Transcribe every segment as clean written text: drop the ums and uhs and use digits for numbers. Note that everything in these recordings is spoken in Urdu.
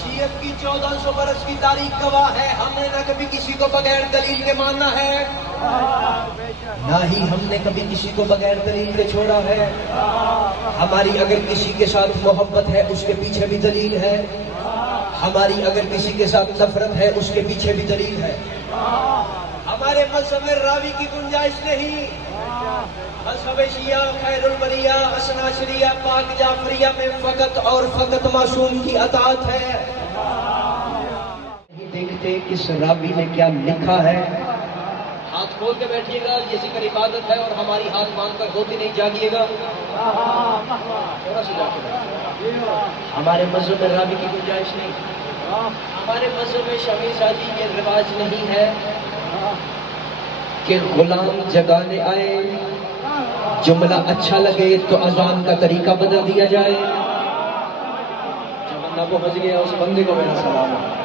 شیعت کی 1400 برس کی تاریخ گواہ ہے، ہم نے نہ کبھی کسی کو بغیر دلیل کے ماننا ہے، نہ ہی ہم نے کبھی کسی کو بغیر دلیل کے چھوڑا ہے۔ ہماری اگر کسی کے ساتھ محبت ہے اس کے پیچھے بھی دلیل ہے، ہماری اگر کسی کے ساتھ نفرت ہے اس کے پیچھے بھی دلیل ہے۔ ہمارے مذہب میں راوی کی گنجائش نہیں۔ مذہب شیعہ خیر البریہ حسن عشریہ پاک جعفریہ میں فقط اور فقط معصوم کی اطاعت ہے۔ نہیں دیکھتے کس راوی نے کیا لکھا ہے۔ ہاتھ کھول کے بیٹھیے گا، یہ ذکر عبادت ہے، اور ہماری ہاتھ باندھ کر ہوتی نہیں جاگیے گا۔ تھوڑا سا جا کے ہمارے مذہب میں راوی کی گنجائش نہیں۔ ہمارے مذہب میں شمی شادی یہ رواج نہیں ہے کہ غلام جگانے آئے، جملہ اچھا لگے تو اذان کا طریقہ بدل دیا جائے۔ جو بندہ پہنچ گیا اس بندے کو میرا سلام ہے۔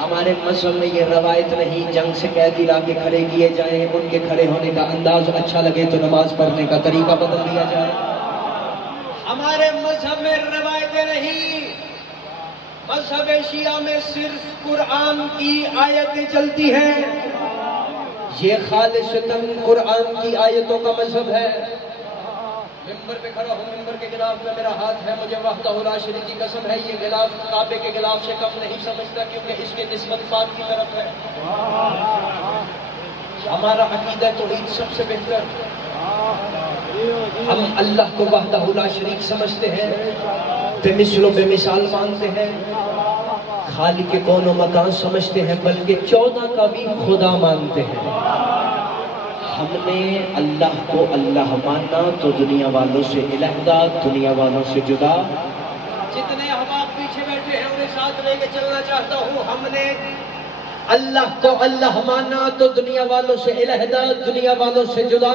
ہمارے مذہب میں یہ روایت نہیں جنگ سے قیدی لا کے کھڑے کیے جائیں، ان کے کھڑے ہونے کا انداز اچھا لگے تو نماز پڑھنے کا طریقہ بدل دیا جائے۔ ہمارے مذہب میں روایتیں نہیں۔ مذہب شیعہ میں صرف قرآن کی آیتیں چلتی ہیں، یہ خالصتاً قرآن کی آیتوں کا مذہب ہے۔ ممبر پہ کھڑا ہوں، ممبر کے غلاف میں میرا ہاتھ ہے، مجھے وحدہ لا شریک کی قسم ہے یہ غلاف کعبے کے غلاف سے کم نہیں سمجھتا، کیونکہ اس کی نسبت پاک کی طرف ہے۔ ہمارا عقیدہ توحید سب سے بہتر۔ ہم اللہ کو وحدہ لا شریک سمجھتے ہیں، بے مثل و بے مثال مانتے ہیں، خالق کون و مکان سمجھتے ہیں، بلکہ 14 کا بھی خدا مانتے ہیں۔ ہم نے اللہ کو اللہ مانا تو دنیا والوں سے علیحدہ، دنیا والوں سے جدا۔ جتنے احباب پیچھے بیٹھے ہیں انہیں ساتھ لے کے چلنا چاہتا ہوں۔ ہم نے اللہ کو اللہ مانا تو دنیا والوں سے علیحدہ، دنیا والوں سے جدا۔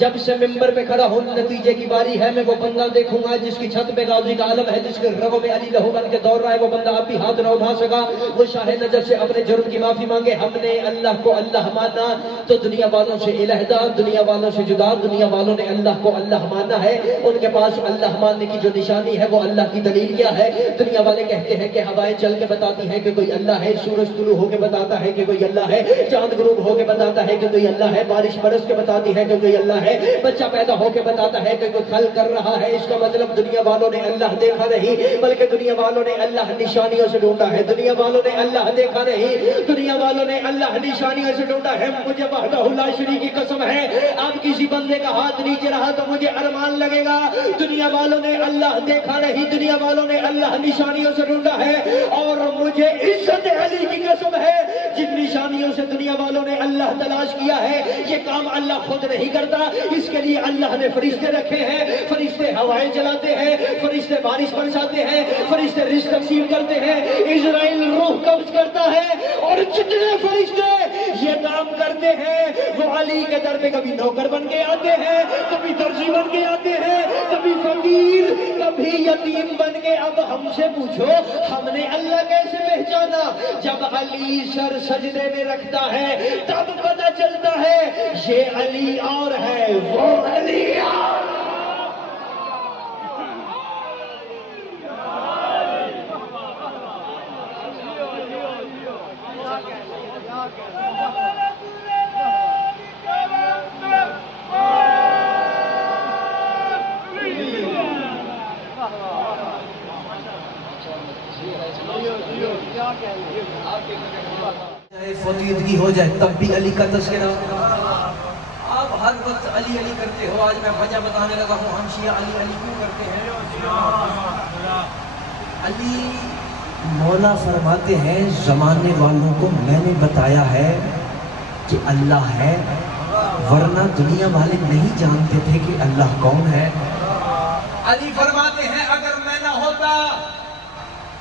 جب سے ممبر پہ کھڑا ہوں نتیجے کی باری ہے، میں وہ بندہ دیکھوں گا جس کی چھت پہ غازی کا علم ہے، جس کے رگوں میں علی لہو بن کے دوڑ رہا ہے، وہ بندہ اب بھی ہاتھ نہ اٹھا سکا، وہ شاہ نجف سے اپنے جرم کی معافی مانگے۔ ہم نے اللہ کو اللہ مانا تو دنیا والوں سے علیحدہ، دنیا والوں سے جدا۔ دنیا والوں نے اللہ کو اللہ مانا ہے، ان کے پاس اللہ ماننے کی جو نشانی ہے وہ اللہ کی دلیل کیا ہے؟ دنیا والے کہتے ہیں کہ ہوائیں چل کے بتاتی ہیں کہ کوئی اللہ ہے، سورج طلوع ہو کے بتاتا ہے کہ کوئی اللہ ہے، چاند غروب ہو کے بتاتا ہے کہ کوئی اللہ ہے، بارش برس کے بتاتی ہے کہ کوئی اللہ ہے، بچہ پیدا ہو کے بتاتا ہے کہ کوئی خلق کر رہا ہے۔ اس کا مطلب دنیا والوں نے اللہ دیکھا نہیں، بلکہ دنیا والوں نے اللہ نشانیوں سے ڈھونڈا ہے۔ دنیا والوں نے اللہ دیکھا نہیں، دنیا والوں نے اللہ نشانیوں سے ڈھونڈا ہے۔ مجھے وحدہ لا شریک کی قسم ہے، آپ کسی بندے کا ہاتھ نیچے رہا تو مجھے ارمان لگے گا۔ دنیا والوں نے اللہ دیکھا نہیں، دنیا والوں نے اللہ نشانیوں سے ڈھونڈا ہے، اور مجھے عزت علی کی قسم ہے جن نشانیوں سے دنیا والوں نے اللہ تلاش کیا ہے، یہ کام اللہ خود نہیں کرتا، اس کے لیے اللہ نے فرشتے رکھے ہیں۔ فرشتے ہوائیں چلاتے ہیں، فرشتے بارش برساتے ہیں، فرشتے رزق تقسیم کرتے ہیں، اسرائیل روح قبض کرتا ہے، اور جتنے فرشتے یہ کام کرتے ہیں وہ علی کے در پہ کبھی نوکر بن کے آتے ہیں، کبھی درزی بن کے آتے ہیں، کبھی فقیر، کبھی یتیم بن کے۔ اب ہم سے پوچھو ہم نے اللہ کیسے پہچانا؟ جب علی سر سجدے میں رکھتا ہے تب پتہ چلتا ہے یہ علی اور ہے، وہ علی اور۔ فوتیدگی ہو جائے تب بھی علی کا تذکرہ۔ آپ ہر وقت علی علی کرتے ہو، آج میں وجہ بتانے لگا ہوں ہم شیعہ علی علی کیوں کرتے ہیں۔ علی مولا فرماتے ہیں زمانے والوں کو میں نے بتایا ہے کہ اللہ ہے، ورنہ دنیا والے نہیں جانتے تھے کہ اللہ کون ہے۔ علی فرماتے ہیں اگر میں نہ ہوتا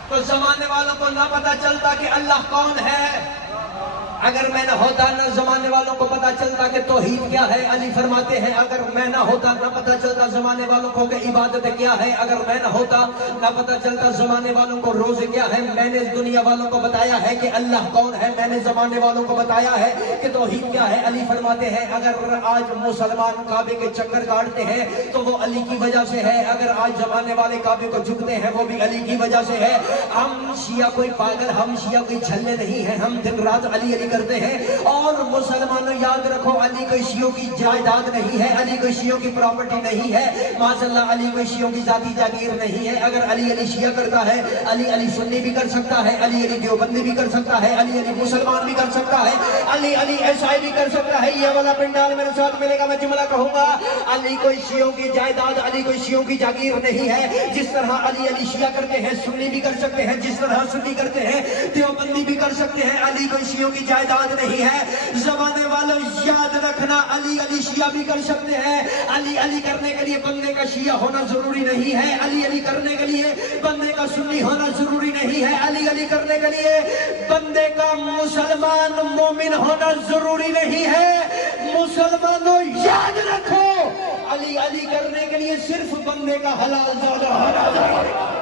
تو زمانے والوں کو نہ پتا چلتا کہ اللہ کون ہے۔ اگر میں نہ ہوتا نہ زمانے والوں کو پتا چلتا کہ توحید کیا ہے. علی فرماتے ہیں اگر میں نہ ہوتا نہ پتا چلتا زمانے والوں کو کہ عبادت کیا ہے. اگر میں نہ ہوتا نہ پتا چلتا زمانے والوں کو روزے کیا ہے. میں نے دنیا والوں کو بتایا ہے کہ اللہ کون ہے, میں نے زمانے والوں کو بتایا ہے کہ توحید کیا ہے. علی فرماتے ہیں اگر آج مسلمان کعبے کے چکر کاٹتے ہیں تو وہ علی کی وجہ سے ہے. اگر آج زمانے والے کعبے کو جھکتے ہیں وہ بھی علی کی وجہ سے ہے. ہم شیعہ کوئی پاگل, ہم شیعہ کوئی چھلے نہیں ہیں, ہم دن رات علی علی کرتے ہیں. اور مسلمانوں یاد رکھو علی کوئی شیعوں کی جائیداد نہیں ہے, علی کوئی شیعوں کی پراپرٹی نہیں ہے. معاذ اللہ علی کوئی شیعوں کی ذاتی جاگیر نہیں ہے. اگر علی علی شیعہ کرتا ہے, علی علی سنی بھی کر سکتا ہے, علی علی دیوبندی بھی کر سکتا ہے, علی علی مسلمان بھی کر سکتا ہے, علی علی عیسائی بھی کر سکتا ہے. یہ والا پنڈال میرے ساتھ ملے گا, میں جملہ کہوں گا. علی کوئی شیعوں کی جائیداد, علی کوئی شیعوں کی جاگیر نہیں ہے. جس طرح علی علی شیعہ کرتے ہیں سنی بھی کر سکتے ہیں, جس طرح سنی کرتے ہیں دیوبندی بھی کر سکتے ہیں. علی کوئی شیعوں کی جائیداد نہیں ہے. زمانے والوں یاد رکھنا علی علی شیعہ بھی کر سکتے ہیں. علی علی کرنے کے لیے بندے کا شیعہ ہونا ضروری نہیں ہے. علی علی کرنے کے لیے بندے کا سنی ہونا ضروری نہیں ہے. علی علی کرنے کے لیے بندے کا مسلمان مومن ہونا ضروری نہیں ہے. مسلمانوں یاد رکھو علی علی کرنے کے لیے صرف بندے کا حلال زادہ ہونا ضروری ہے.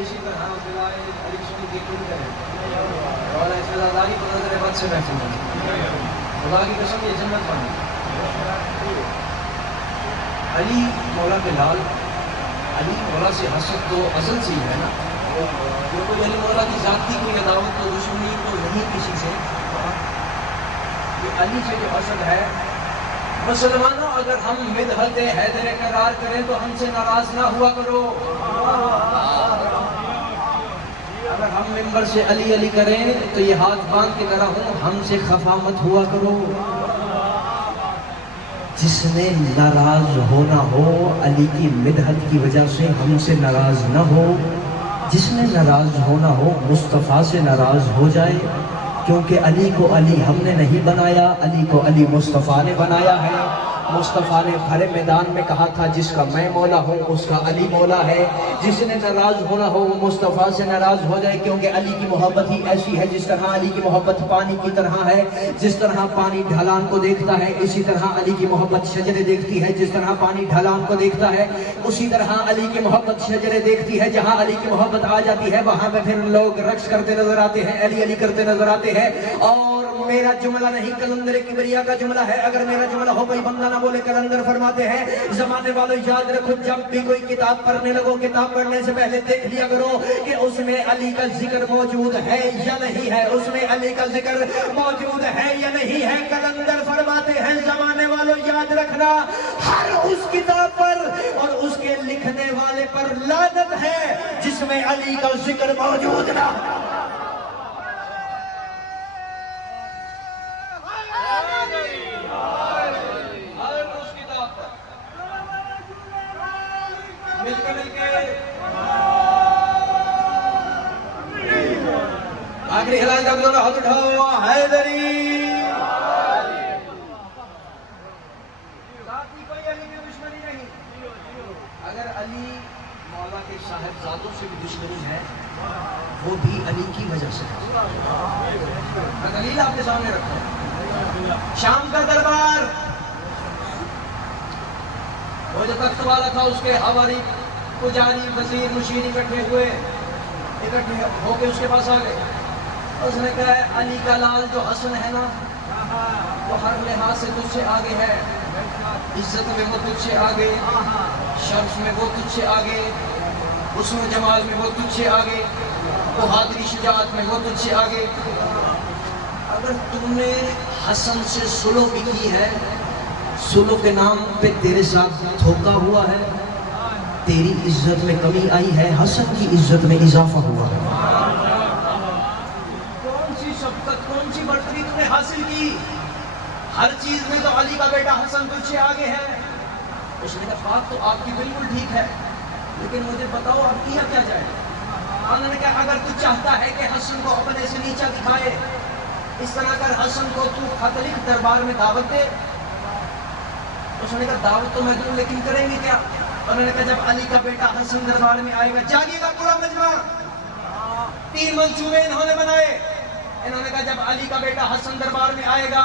اسی طرح خدا کی قسم یہ جنت بنی. علی مولا کے لال, علی مولا سے حسد تو ازل سے ہی ہے نا. جو کوئی علی مولا کی ذات کی کوئی عداوت تو دشمنی تو نہیں کسی سے. یہ علی سے جو حسد ہے, مسلمانوں اگر ہم مدحت حیدر قرار کریں تو ہم سے ناراض نہ ہوا کرو. اگر ہم ممبر سے علی علی کریں تو یہ ہاتھ باندھ کے طرح ہوں, ہم سے خفا مت ہوا کرو. جس نے ناراض ہونا ہو علی کی مدحت کی وجہ سے ہم سے ناراض نہ ہو. جس نے ناراض ہونا ہو مصطفیٰ سے ناراض ہو جائے, کیونکہ علی کو علی ہم نے نہیں بنایا, علی کو علی مصطفیٰ نے بنایا ہے. مصطفیٰ نے بھرے میدان میں کہا تھا جس کا میں مولا ہوں اس کا علی مولا ہے. جس نے ناراض ہونا ہو وہ مصطفیٰ سے ناراض ہو جائے, کیونکہ علی کی محبت ہی ایسی ہے. جس طرح علی کی محبت پانی کی طرح ہے, جس طرح پانی ڈھلان کو دیکھتا ہے اسی طرح علی کی محبت شجرے دیکھتی ہے. جس طرح پانی ڈھلان کو دیکھتا ہے اسی طرح علی کی محبت شجرے دیکھتی ہے. جہاں علی کی محبت آ جاتی ہے وہاں پہ پھر لوگ رقص کرتے نظر آتے ہیں, علی علی کرتے نظر آتے ہیں. اور میرا جملہ نہیں کلندر کبریا کا جملہ ہے. اگر میرا جملہ ہو کوئی بندہ نہ بولے. کلندر فرماتے ہیں زمانے والوں یاد رکھو جب بھی کوئی کتاب پڑھنے لگو, کتاب پڑھنے سے پہلے دیکھ لیا کرو کہ اس میں علی کا ذکر موجود ہے یا نہیں ہے, اس میں علی کا ذکر موجود ہے یا نہیں ہے. کلندر فرماتے ہیں زمانے والوں یاد رکھنا ہر اس کتاب پر اور اس کے لکھنے والے پر لعنت ہے جس میں علی کا ذکر موجود نہ ہو. آخری ہلال جب دونوں ہاتھ اٹھاؤ حیدری. ذاتی کوئی علی کی دشمنی نہیں. اگر علی مولا کے صاحبزادوں سے بھی دشمنی ہے وہ بھی علی کی وجہ سے. میں دلیل آپ کے سامنے رکھتا ہوں. شام کا دربار وہ جو تخت والا تھا اس کے حواری پجاری وزیر مشیر اکٹھے ہو کے اس کے پاس آ گئے. اس نے کہا ہے علی کا لال جو حسن ہے نا وہ ہر لحاظ سے تجھ سے آگے ہے. عزت میں وہ تجھ سے آگے, شرف میں وہ تجھ سے آگے, حسن و جمال میں وہ تجھ سے آگے, بہادری شجاعت میں وہ تجھ سے آگے. اگر تم نے حسن سے سلو بھی کی ہے, سلو کے نام پہ تیرے ساتھ دھوکا ہوا ہے, تیری عزت میں کمی آئی ہے, حسن کی عزت میں اضافہ ہوا ہے. کون سی شفقت, کون سی برتری تم نے حاصل کی؟ ہر چیز میں تو علی کا بیٹا حسن تجھ سے آگے ہے. اس نے کہا بات تو آپ کی بالکل ٹھیک ہے, لیکن مجھے بتاؤ اب کیا کیا جائے؟ انہوں نے کہا اگر تو چاہتا ہے کہ حسن کو اپنے سے نیچا دکھائے، اس طرح کر حسن کو تو خط لکھ دربار میں دعوت دے۔ اس نے کہا دعوت تو میں دوں لیکن کریں گے کیا؟ انہوں نے کہا جب علی کا بیٹا حسن دربار میں آئے گا، جاگیے گا پورا مجمع۔ 3 منصوبے انہوں نے بنائے۔ انہوں نے کہا جب علی کا بیٹا حسن دربار میں آئے گا،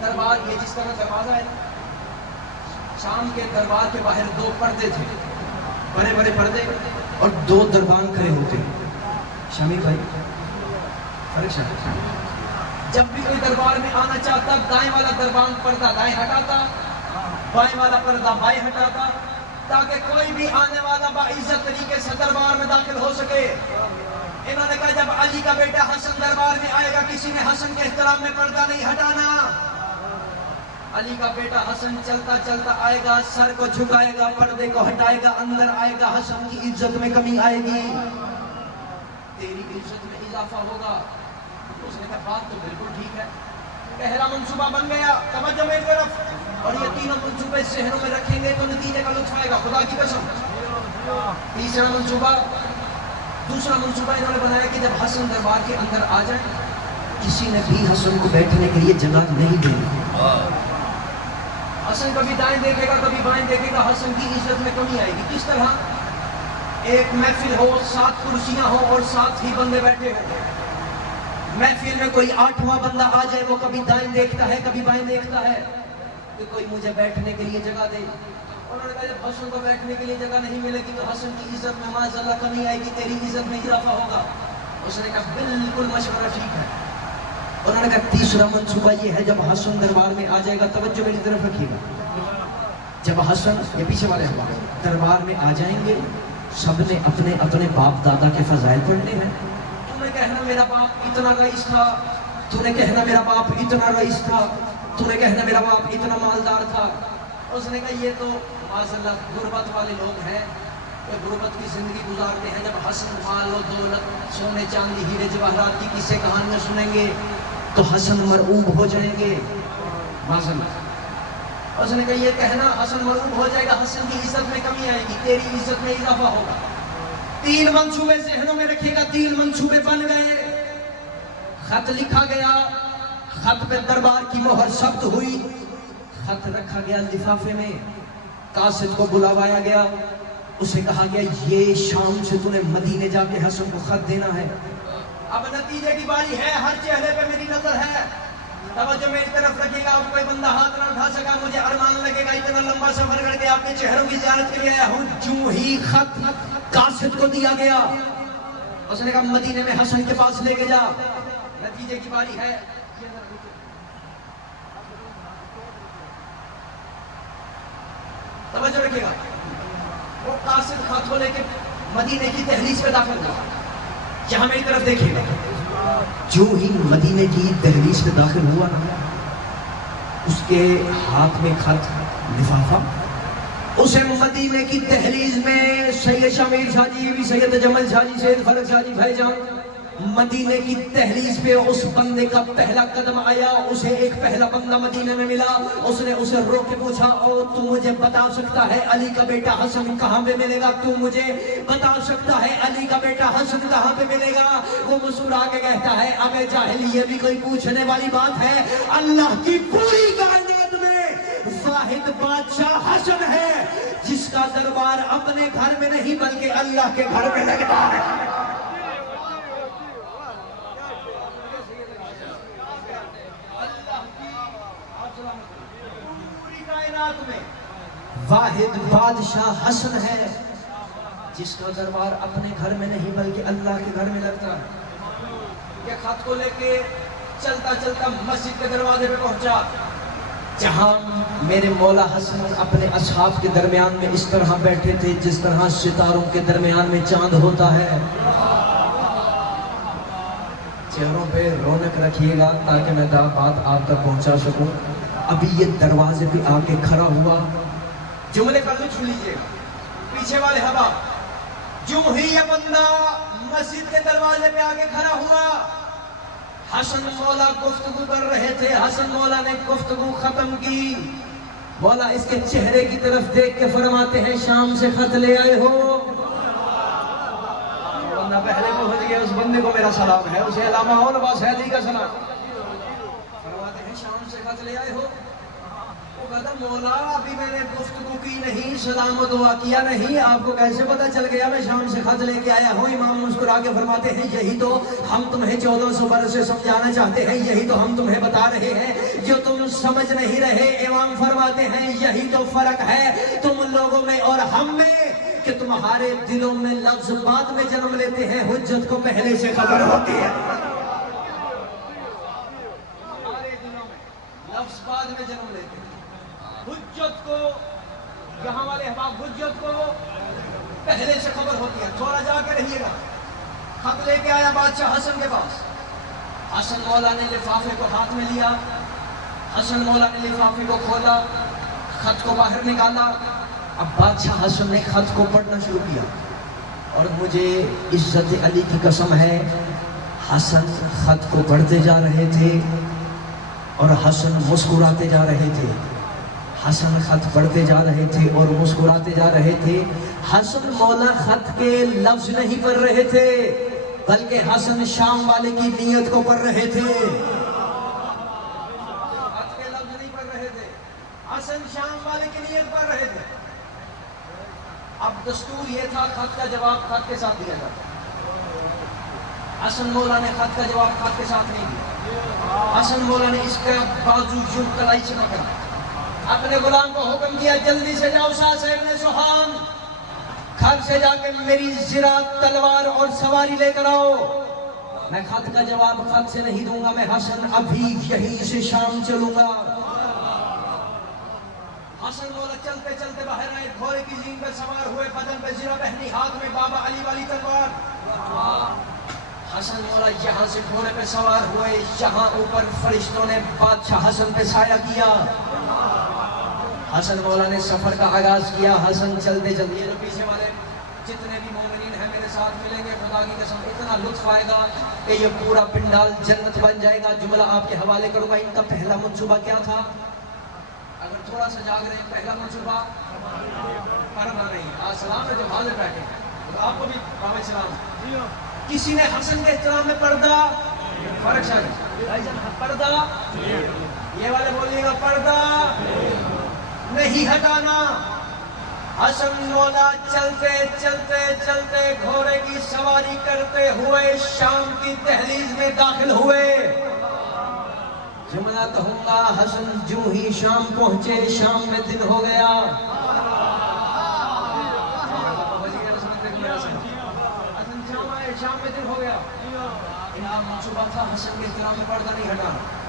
دربار یہ جس طرح دروازہ ہے، شام کے دربار کے باہر 2 پردے تھے، بڑے بڑے پردے، اور 2 دربان کھڑے ہوتے۔ شامی بھائی فرق شامی، جب بھی کوئی دربار میں آنا چاہتا دائیں والا دربان پردہ دائیں ہٹاتا، بائیں والا پردہ بائیں ہٹاتا، تاکہ کوئی بھی آنے والا باعزت طریقے سے دربار میں داخل ہو سکے۔ انہوں نے کہا جب علی کا بیٹا حسن دربار میں آئے گا، کسی نے حسن کے احترام میں پردہ نہیں ہٹانا۔ علی کا بیٹا حسن چلتا چلتا آئے گا، سر کو جھکائے گا، پردے کو ہٹائے گا، اندر آئے گا، حسن کی عزت میں کمی آئے گی، تیری عزت میں اضافہ ہوگا۔ اس نے کہا بات تو بالکل ٹھیک ہے۔ پہلا منصوبہ بن گیا، توجہ میری طرف، اور یہ تینوں منصوبے ذہنوں میں رکھیں گے تو نتیجے کا لطف آئے گا، خدا کی قسم۔ تیسرا منصوبہ، دوسرا منصوبہ انہوں نے بنایا کہ جب حسن دربار کے اندر آ جائیں، کسی نے بھی حسن کو بیٹھنے کے لیے جگہ نہیں دینی۔ حسن کبھی دائیں دیکھے گا کبھی بائیں دیکھے گا، حسن کی عزت میں کمی آئے گی۔ کس طرح؟ ایک محفل ہو، 7 کرسیاں ہو اور 7 ہی بندے بیٹھے ہو، محفل میں کوئی 8واں بندہ آ جائے، وہ کبھی دائیں دیکھتا ہے کبھی بائیں دیکھتا ہے کہ کوئی مجھے بیٹھنے کے لیے جگہ دے۔ انہوں نے کہا جب حسن کو بیٹھنے کے لیے جگہ نہیں ملے گی تو حسن کی عزت میں معاذ اللہ کمی آئے گی، تیری عزت میں اضافہ ہوگا۔ اس نے کہا بالکل مشورہ ٹھیک ہے۔ انہوں نے کہا تیسرا منصوبہ یہ ہے جب حسن دربار میں آ جائے گا، توجہ میری طرف رکھیے گا، جب حسن یہ پیچھے والے ہمارے دربار میں آ جائیں گے، سب نے اپنے اپنے باپ دادا کے فضائل پڑھنے ہیں۔ تو نے کہنا میرا باپ اتنا رئیس تھا، تو نے کہنا میرا باپ اتنا رئیس تھا، تو نے کہنا میرا باپ اتنا مالدار تھا۔ اس نے کہا یہ تو معاذ اللہ غربت والے لوگ ہیں، یہ غربت کی زندگی گزارتے ہیں۔ جب حسن مال و دولت، سونے چاندی ہیرے جواہرات کی قصے کہانیاں سنیں گے تو حسن مرعوب ہو جائیں گے، معاذ اللہ۔ اس نے کہا یہ کہنا حسن مرعوب ہو جائے گا، حسن کی عزت میں کمی آئے گی، تیری عزت میں اضافہ ہوگا۔ 3 منصوبے ذہنوں میں رکھیے گا، 3 منصوبے بن گئے۔ خط لکھا گیا، خط پہ دربار کی مہر ثبت ہوئی، خط رکھا گیا لفافے میں، قاصد کو بلوایا گیا، اسے کہا گیا یہ شام سے تو نے مدینے جا کے حسن کو خط دینا ہے۔ اب نتیجے کی باری ہے، ہر چہرے پہ میری نظر ہے، توجہ میری طرف رکھیے گا۔ اب کوئی بندہ ہاتھ نہ اٹھا سکا، مجھے ارمان لگے گا اتنا لمبا سفر کر کے آپ کے چہروں کی زیارت کے لیے آیا ہوں۔ جو ہی خط قاصد کو دیا گیا، اس نے کہا مدینے میں حسن کے پاس لے کے جا۔ نتیجے کی باری ہے، توجہ رکھیے گا۔ وہ قاصد خط کو لے کے مدینے کی دہلیز پہ داخل ہوا۔ یہاں میری طرف دیکھیے گا، جو ہی مدینے کی دہلیز پہ داخل ہوا نا، اس کے ہاتھ میں خط، لفافہ، اسے مدینے کی دہلیز میں سید شامیر شاہ جی، سید جمل شاہ جی، سید فرق شاہ جی بھائی جان، مدینے کی دہلیز پہ اس بندے کا پہلا قدم آیا۔ اسے ایک پہلا بندہ مدینے میں ملا، اس نے اسے روک کے پوچھا او تو مجھے بتا سکتا ہے علی کا بیٹا حسن کہاں پہ ملے گا؟ تو مجھے بتا سکتا ہے علی کا بیٹا حسن کہاں پہ ملے گا؟ وہ مسکرا کے کہتا ہے ابے جاہل، یہ بھی کوئی پوچھنے والی بات ہے؟ اللہ کی پوری کائنات میں واحد بادشاہ حسن ہے جس کا دربار اپنے گھر میں نہیں بلکہ اللہ کے گھر میں لگتا ہے۔ واحد بادشاہ حسن ہے جس کا دربار اپنے گھر میں نہیں بلکہ اللہ کے گھر میں لگتا ہے۔ یہ خط کو لے کے چلتا چلتا مسجد کے دروازے پہ پہنچا، جہاں میرے مولا حسن اپنے اصحاب کے درمیان میں اس طرح بیٹھے تھے جس طرح ستاروں کے درمیان میں چاند ہوتا ہے۔ چہروں پہ رونق رکھیے گا تاکہ میں بات آپ تک پہنچا سکوں۔ ابھی یہ دروازے پہ آ کے کھڑا ہوا، جملے کا لطف لیجیے گا، پیچھے والے ہوا، جو ہی یہ بندہ مسجد کے دروازے پہ آ کے کھڑا ہوا، حسن مولا گفتگو کر رہے تھے، حسن مولا نے گفتگو ختم کی، مولا اس کے چہرے کی طرف دیکھ کے فرماتے ہیں شام سے خط لے آئے ہو؟ بندہ پہلے پہنچ گیا، اس بندے کو میرا سلام ہے، اسے علامہ اور عباس حیدری کا سلام۔ فرماتے ہیں شام سے خط لے آئے ہو؟ وہ کہتا مولا ابھی میں نے گفتگو کی نہیں، سلام و دعا کیا نہیں، آپ کو کیسے پتا چل گیا میں شام سے خط لے کے آیا ہوں؟ امام مسکرا کے فرماتے ہیں یہی تو ہم تمہیں 1400 برس سے سمجھانا چاہتے ہیں، یہی تو ہم تمہیں بتا رہے ہیں جو تم سمجھ نہیں رہے۔ امام فرماتے ہیں یہی تو فرق ہے تم لوگوں میں اور ہم میں، کہ تمہارے دلوں میں لفظ بعد میں جنم لیتے ہیں، حجت کو پہلے سے خبر ہوتی ہے۔ ہمارے دلوں میں لفظ بعد میں جنم لیتے ہیں، حجت کو، یہاں والے احباب حجت کو پہلے سے خبر ہوتی ہے۔ تھوڑا جا کے رہیے گا، خط لے کے آیا بادشاہ حسن کے پاس۔ حسن مولا نے لفافے کو ہاتھ میں لیا، حسن مولا نے لفافے کو کھولا، خط کو باہر نکالا۔ اب بادشاہ حسن نے خط کو پڑھنا شروع کیا، اور مجھے عزت علی کی قسم ہے حسن خط کو پڑھتے جا رہے تھے اور حسن مسکراتے جا رہے تھے۔ حسن خط پڑھتے جا رہے تھے اور مسکراتے جا رہے تھے۔ حسن مولا خط کے لفظ نہیں پڑھ رہے تھے، بلکہ حسن شام والے کی نیت کو پڑھ رہے تھے۔ خط کے لفظ نہیں پڑھ رہے تھے، حسن شام والے کی نیت پڑھ رہے تھے۔ اب دستور یہ تھا خط کا جواب خط کے ساتھ دیا جاتا۔ حسن مولا نے خط کا جواب خط کے ساتھ نہیں دیا۔ حسن مولا نے اس کا بازو یوں کلائی سے پکڑا، اپنے غلام کو حکم دیا جلدی سے جاؤ شاہ صاحب نے سبحان، گھر سے جا کے میری زرہ تلوار اور سواری لے کر آؤ۔ میں خط کا جواب خط سے نہیں دوں گا، میں حسن ابھی یہیں سے شام چلوں گا۔ حسن مولا چلتے چلتے باہر آئے، گھوڑے کی زین پہ سوار ہوئے، بدن پہ زرہ پہنی، ہاتھ میں بابا علی والی تلوار۔ حسن مولا یہاں سے گھوڑے پہ سوار ہوئے، یہاں اوپر فرشتوں نے بادشاہ حسن پہ سایہ کیا۔ حسن مولا نے سفر کا آغاز کیا۔ حسن چلتے چلتے، یہ جو پیچھے والے جتنے بھی مومنین ہیں میرے ساتھ ملیں گے، خدا کی قسم اتنا لطف آئے گا کہ یہ پورا پنڈال جنت بن جائے گا۔ جملہ آپ کے حوالے کروں گا، ان کا پہلا منصوبہ کیا تھا؟ اگر تھوڑا سا جاگ رہے ہیں، پہلا منصوبہ پردہ نہیں۔ سلام ہے جو حاضر بیٹھے ہیں، آپ کو بھی بابا سلام۔ کسی نے حسن کے احترام میں پردہ فرق شاید پردہ، یہ والے بولیے گا پردہ نہیں ہٹانا۔ حسن مولا چلتے چلتے چلتے گھوڑے کی سواری کرتے ہوئے شام کی دہلیز میں داخل ہوئے۔ جملہ کہوں گا، حسن جو ہی شام پہنچے، شام میں دن ہو گیا۔ حسن شام میں دن ہو گیا۔ انہا منصوبہ تھا حسن کے احترام میں پردہ نہیں ہٹانا۔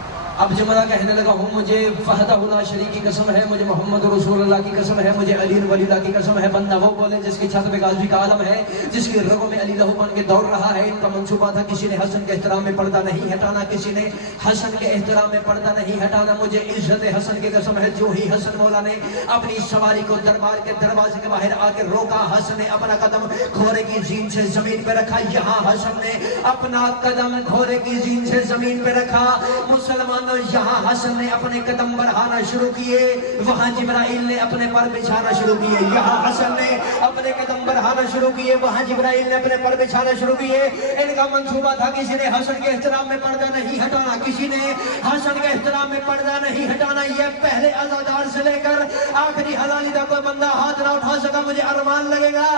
اب جملہ کہنے لگا ہوں مجھے وحدہ لا شریک کی قسم ہے، مجھے محمد رسول اللہ کی قسم ہے، مجھے علی ولی اللہ کی قسم ہے۔ بندہ وہ بولے جس کی چھت پہ غازی کا عالم ہے، جس کی رگوں میں علی لہو بن کے دوڑ رہا ہے۔ ان کا منصوبہ تھا کسی نے حسن کے احترام میں پردہ نہیں ہٹانا، کسی نے حسن کے احترام میں پردہ نہیں ہٹانا۔ مجھے عزت حسن کی قسم ہے، جو ہی حسن مولا نے اپنی سواری کو دربار کے دروازے کے باہر آ کے روکا، حسن نے اپنا قدم گھوڑے کی زین سے زمین پہ رکھا۔ یہاں حسن نے اپنا قدم گھوڑے کی زین سے زمین پہ رکھا۔ مسلمانوں، یہاں حسن نے اپنے قدم بڑھانا شروع کیے، وہاں جبرائیل نے اپنے پر بچھانا شروع کیے۔ یہاں حسن نے اپنے قدم بڑھانا شروع کیے، وہاں جبرائیل نے اپنے پر بچھانا شروع کیے۔ ان کا منصوبہ تھا کسی نے حسن کے احترام میں پردہ نہیں ہٹانا، کسی نے حسن کے احترام میں پردہ نہیں ہٹانا۔ یہ پہلے عزادار سے لے کر آخری حلالی تک کوئی بندہ ہاتھ نہ اٹھا سکا، مجھے ارمان لگے گا۔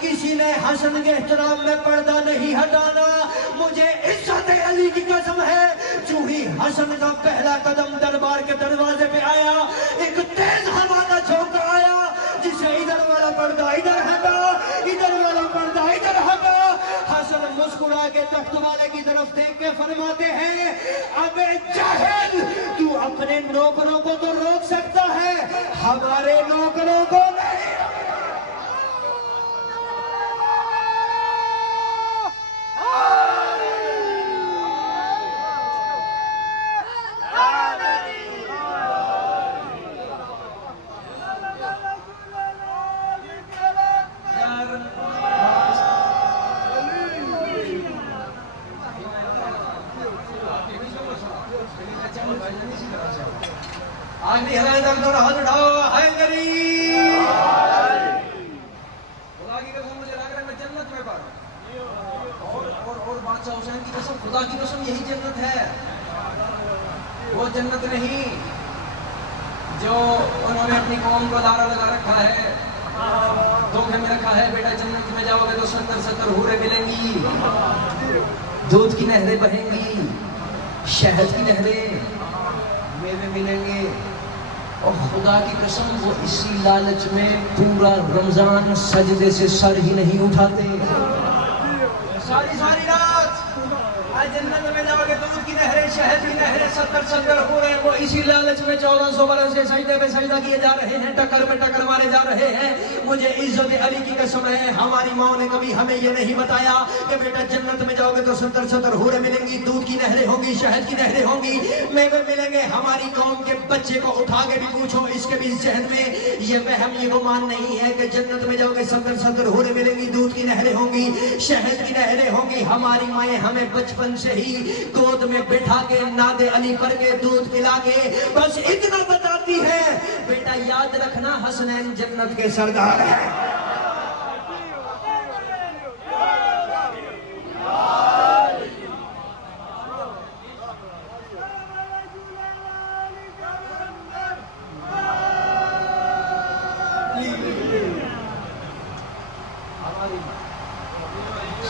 کسی نے حسن کے احترام میں پردہ نہیں ہٹانا، مجھے عزت علی کی قسم ہے۔ جو ہی حسن کا پہلا قدم دربار کے دروازے پہ آیا، ایک تیز ہوا کا جھونکا آیا، جسے ادھر والا پردہ ادھر ہٹا، ادھر والا پردہ ادھر ہٹا۔ حسن مسکرا کے تخت والے کی طرف دیکھ کے فرماتے ہیں، ابے جاہل، تو اپنے نوکروں کو تو روک سکتا ہے، ہمارے نوکروں کو نہیں۔ آخری ہلائیں درد اور ہاتھ اٹھاؤ حیدری. خدا کی قسم مجھے لگ رہا ہے میں جنت میں پڑھ. اور بادشاہ حسین کی قسم خدا کی قسم یہی جنت ہے. وہ جنت نہیں جو انہوں نے اپنی قوم کو دارا لگا رکھا ہے, دھوکے میں رکھا ہے. بیٹا جنت میں جاؤ گے تو 70 حوریں ملیں گی, دودھ کی نہریں بہیں گی, شہد کی نہریں, میوے ملیں گے. اور خدا کی قسم وہ اسی لالچ میں پورا رمضان سجدے سے سر ہی نہیں اٹھاتے. ساری رات آج جنت میں جاؤ گے دودھ کی نہریں, شہد کی نہریں, 70 حوریں. وہ اسی لالچ میں 1400 برس سے سجدے پہ سجدہ کیے جا رہے ہیں, ٹکر میں ٹکر مارے جا رہے ہیں. مجھے عزت علی کی قسم ہے, ہماری ماں نے کبھی ہمیں یہ نہیں بتایا کہ بیٹا جنت میں جاؤ گے تو 70 حوریں ملیں گی, دودھ کی نہریں ہوں گی, شہد کی نہریں ہوں گی, میوے ملیں گے. ہماری قوم کے بچے کو اٹھا کے بھی پوچھو, اس کے بھی ذہن میں یہ وہم یہ گمان نہیں ہے کہ جنت میں جاؤ گے 70 حوریں ملیں گی, دودھ کی نہریں ہوں گی, شہد کی نہریں ہوں گی. ہماری مائیں ہمیں بچپن سے ہی گود میں بٹھا کے ناد علی پر کے دودھ پلا کے بس اتنا بتاتی ہے, بیٹا یاد رکھنا حسنین جنت کے سردار ہیں.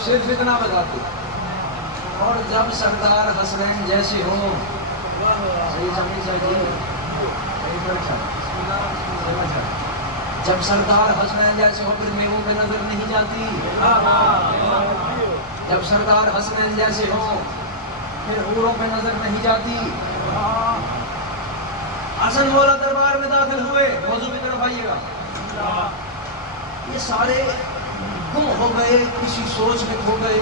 صرف اتنا بتاتی. اور جب سردار حسنین جیسے ہوں, جب سردار حسنین جیسے ہو پھر میووں پہ نظر نہیں جاتی. جب سردار حسنین جیسے ہو پھر حوروں پہ نظر نہیں جاتی. حسن مولا دربار میں داخل ہوئے, موضوع کی طرف آئیے گا. یہ سارے گم ہو گئے, کسی سوچ میں کھو گئے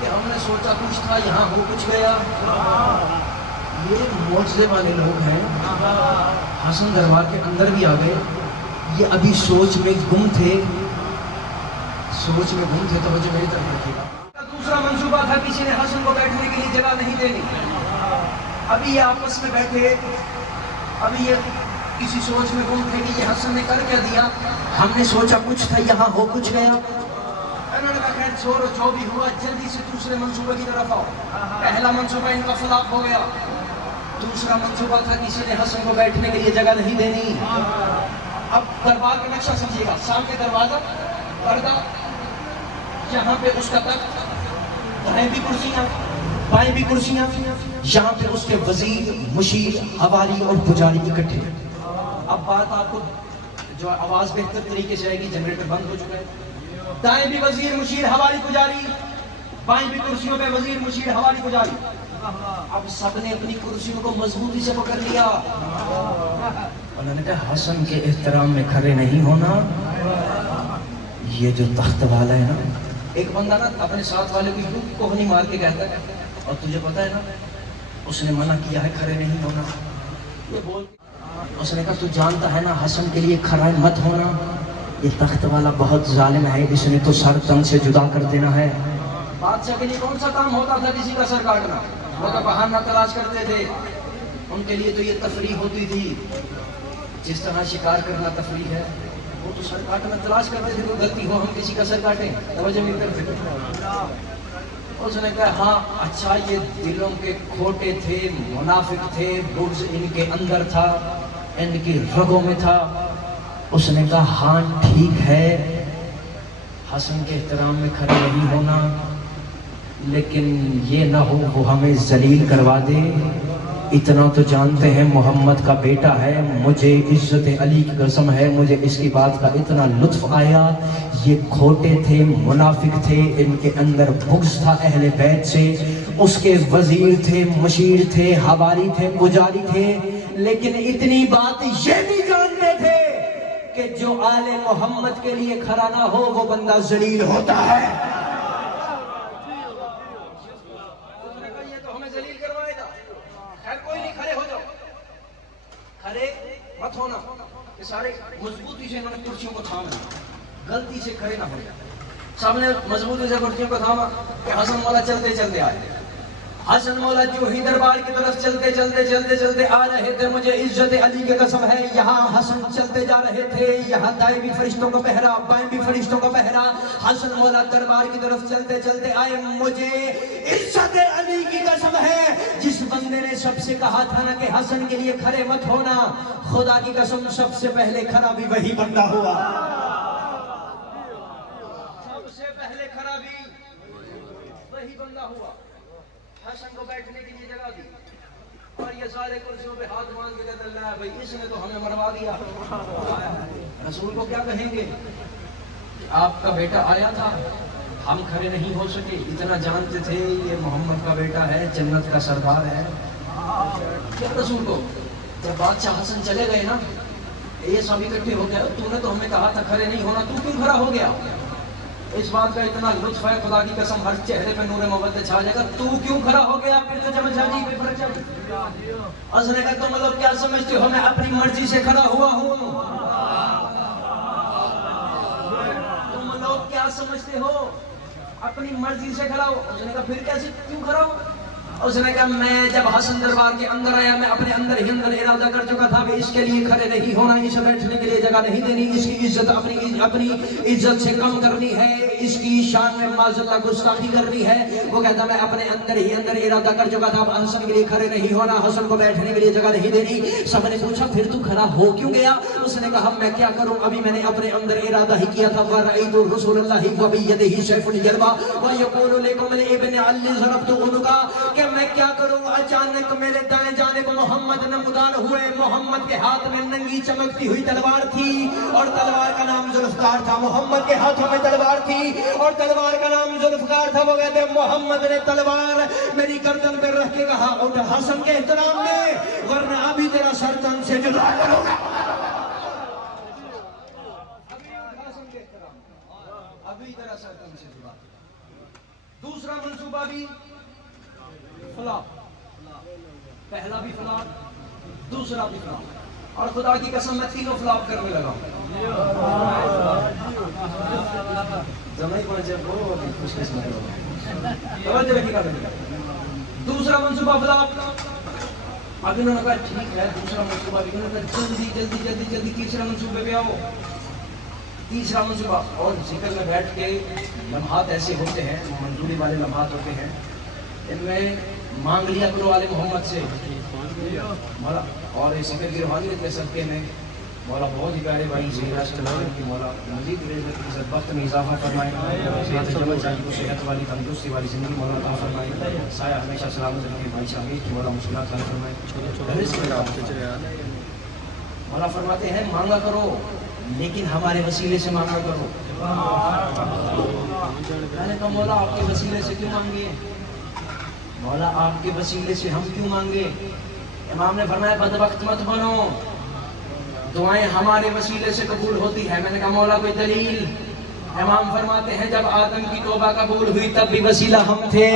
کہ ہم نے سوچا کچھ تھا, یہاں ہو کچھ گیا. یہ معجزے والے لوگ ہیں. حسن دربار کے اندر بھی آ گئے, یہ ابھی سوچ میں گم تھے. توجہ میری طرف رکھیے گا. دوسرا منصوبہ تھا, کسی نے حسن کو بیٹھنے کے لیے جگہ نہیں دینی. ابھی یہ آپس میں بیٹھے, ابھی یہ کسی سوچ میں گم تھے کہ یہ حسن نے کر کیا دیا. ہم نے سوچا کچھ تھا, یہاں ہو کچھ گیا. انہوں نے کہا خیر چھوڑو, جو بھی ہوا جلدی سے دوسرے منصوبے کی طرف آؤ. پہلا منصوبہ ان کا فلاپ ہو گیا. دوسرا منصوبہ تھا کسی نے حسن کو بیٹھنے کے لیے جگہ نہیں دینی. اب دربار کا نقشہ سمجھیے گا. سامنے دروازہ, پردہ, یہاں پہ اس کا تخت, دائیں بھی کرسیاں, بائیں بھی کرسیاں, یہاں پہ اس کے وزیر, مشیر, حوالی اور پجاری اکٹھے. اب بات آپ کو جو آواز بہتر طریقے سے آئے گی, جنریٹر بند ہو چکا ہے. دائیں بھی وزیر, مشیر, حوالی, پجاری, بائیں بھی کرسیوں پہ وزیر, مشیر, حوالی, پجاری. اب سب نے اپنی کرسیوں کو مضبوطی سے پکڑ لیا. انہوں نے کہا حسن کے احترام میں کھڑے نہیں ہونا. یہ جو تخت والا ہے نا, ایک بندہ نا اپنے ساتھ والے کو یوں کوہنی مار کے کہتا ہے, اور تجھے پتا ہے نا اس نے منع کیا ہے کھڑے نہیں ہونا. یہ بول, اس نے کہا تو جانتا ہے نا حسن کے لیے کھڑا مت ہونا. یہ تخت والا بہت ظالم ہے, اس نے تو سر تن سے جدا کر دینا ہے. بادشاہ کے لیے کون سا کام ہوتا تھا کسی کا سر کاٹنا؟ وہ تو بہانہ تلاش کرتے تھے. ان کے لیے تو یہ تفریح ہوتی تھی, جس طرح شکار کرنا تفریح ہے, وہ تو سر کاٹنا تلاش کرتے تھے. کوئی غلطی ہو ہم کسی کا سر کاٹیں, توجہ نہیں کرتے. اس نے کہا ہاں اچھا, یہ دلوں کے کھوٹے تھے, منافق تھے, بغض ان کے اندر تھا, ان کی رگوں میں تھا. اس نے کہا ہاں ٹھیک ہے, حسن کے احترام میں کھڑے نہیں ہونا, لیکن یہ نہ ہو وہ ہمیں ذلیل کروا دے. اتنا تو جانتے ہیں محمد کا بیٹا ہے. مجھے عزت علی کی قسم ہے, مجھے اس کی بات کا اتنا لطف آیا. یہ کھوٹے تھے, منافق تھے, ان کے اندر بغض تھا اہل بیت سے. اس کے وزیر تھے, مشیر تھے, حوالی تھے, پجاری تھے, لیکن اتنی بات یہ بھی جانتے تھے کہ جو آل محمد کے لیے کھڑا نہ ہو وہ بندہ ذلیل ہوتا ہے. یہ تو ہمیں ذلیل کروائے گا. خیر کوئی نہیں, کھڑے ہو جاؤ. کھڑے مت ہونا. یہ سارے مضبوطی سے انہوں نے کرسیوں کو تھام لیا, غلطی سے کھڑے نہ ہو جائے. سب نے مضبوطی سے کرسیوں کو تھاما کہ حسن مولا چلتے چلتے آئے. حسن مولا جو ہی دربار کی طرف چلتے آ رہے تھے، مجھے عزت علی کی قسم ہے، یہاں حسن چلتے جا رہے تھے، یہاں دائیں بھی فرشتوں کا پہرا، بائیں بھی فرشتوں کا پہرا، حسن مولا دربار کی طرف چلتے آئے، مجھے عزت علی کی قسم ہے، جس بندے نے سب سے کہا تھا نا کہ حسن کے لیے کھڑے مت ہونا، خدا کی قسم سب سے پہلے کھڑا بھی وہی بندہ ہوا، سب سے پہلے کھڑا بھی وہی بندہ ہوا۔ حسن کو بیٹھنے کے لیے جگہ دی اور یہ سارے کرسیوں پہ ہاتھ مانگ کے کہتے اللہ بھائی اس نے تو ہمیں مروا دیا، رسول کو کیا کہیں گے؟ آپ کا بیٹا آیا تھا، ہم کھڑے نہیں ہو سکے، اتنا جانتے تھے یہ محمد کا بیٹا ہے، جنت کا سردار ہے۔ کیا رسول کو جب بادشاہ حسن چلے گئے نا، یہ سب اکٹھے ہو گئے، تو نے تو ہمیں کہا تھا کھڑے نہیں ہونا، تو کیوں کھڑا ہو گیا؟ اس بات کا اتنا لطف ہے، خدا کی قسم ہر چہرے پہ نور محبت چھا جائے گا، تو کیوں کھڑا ہو گیا؟ پھر تو جب جانی پہ فرق چل حسن نے کہا تم لوگ کیا سمجھتے ہو میں اپنی مرضی سے کھڑا ہوا ہوں؟ تم لوگ کیا سمجھتے ہو اپنی مرضی سے کھڑا ہو؟ اس نے کہا پھر کیسے کیوں کھڑا ہو؟ اس نے کہا میں جب حسن دربار کے اندر آیا میں اپنے اندر ہی اندر ارادہ کر چکا تھا کہ اس کے لیے کھڑے نہیں ہونا، اسے بیٹھنے کے لیے جگہ نہیں دینی، اس کی عزت اپنی عزت سے کم کرنی ہے، اس کی شان میں معذرت گستاخی کرنی ہے۔ وہ کہتا میں اپنے اندر ہی اندر ارادہ کر چکا تھا حسن کے لیے کھڑے نہیں ہونا، حسن کو بیٹھنے کے لیے جگہ نہیں دینی۔ سب نے پوچھا پھر تو کھڑا ہو کیوں گیا؟ اس نے کہا میں کیا کروں، ابھی میں نے اپنے اندر ارادہ ہی کیا تھا، وَرَأَيْتُ رَسُولَ اللَّهِ وَبِيَدِهِ سَيْفٌ يَلْوَى وَيَقُولُ لِكُمْ لِابْنِ عَلِّ ضَرَبْتُ عُنُقَهُ کہ میں کیا کروں؟ اچانک میرے دائیں جانب محمد نمودار ہوئے، محمد کے ہاتھ میں ننگی چمکتی ہوئی تلوار تھی اور تلوار کا نام ذوالفقار تھا، محمد کے ہاتھوں میں تلوار تھی اور تلوار کا نام ذوالفقار تھا۔ وہ کہتے محمد نے تلوار میری گردن پہ رکھ کے کہا اٹھ حسن کے احترام میں، ورنہ ابھی تیرا سر تن سے جدا کروں گا، ابھی تیرا سر تن سے جدا۔ دوسرا منصوبہ بھی فلاپ، پہلا بھی فلاپ، دوسرا بھی فلاپ، اور خدا کی قسم میں تینوں فلاپ کرنے لگا ہوں۔ دوسرا منصوبہ فلاپ، اب انہوں نے کہا ٹھیک ہے دوسرا منصوبہ بھی، انہوں نے کہا جلدی تیسرا منصوبے پہ آؤ۔ تیسرا منصوبہ، اور ذکر میں بیٹھ کے لمحات ایسے ہوتے ہیں، منظوری والے لمحات ہوتے ہیں، ان میں مانگ لیا کرو والے محمد سے مولا، اور اس ذکر کی روحانیت کے صدقے میں مولا بہت ہی پیارے بھائی زیرہ کی مولا مزید عزت وقت میں اضافہ فرمائے، صحت جمع چاہیے کو صحت والی تندرستی والی زندگی مولا عطا فرمائے، سایہ ہمیشہ سلامت رکھے، بھائی شامل کی مولا مشکلات حل فرمائے۔ مولا فرماتے ہیں مانگا کرو لیکن ہمارے وسیلے سے مانگا کرو۔ میں نے کہا مولا آپ کے وسیلے سے کیوں مانگے؟ مولا آپ کے وسیلے سے ہم کیوں مانگے؟ امام نے فرمایا بدبخت مت بنو، دعائیں ہمارے وسیلے سے قبول ہوتی ہے۔ میں نے کہا مولا کوئی دلیل؟ امام فرماتے ہیں جب آدم کی توبہ قبول ہوئی تب بھی وسیلہ ہم تھے۔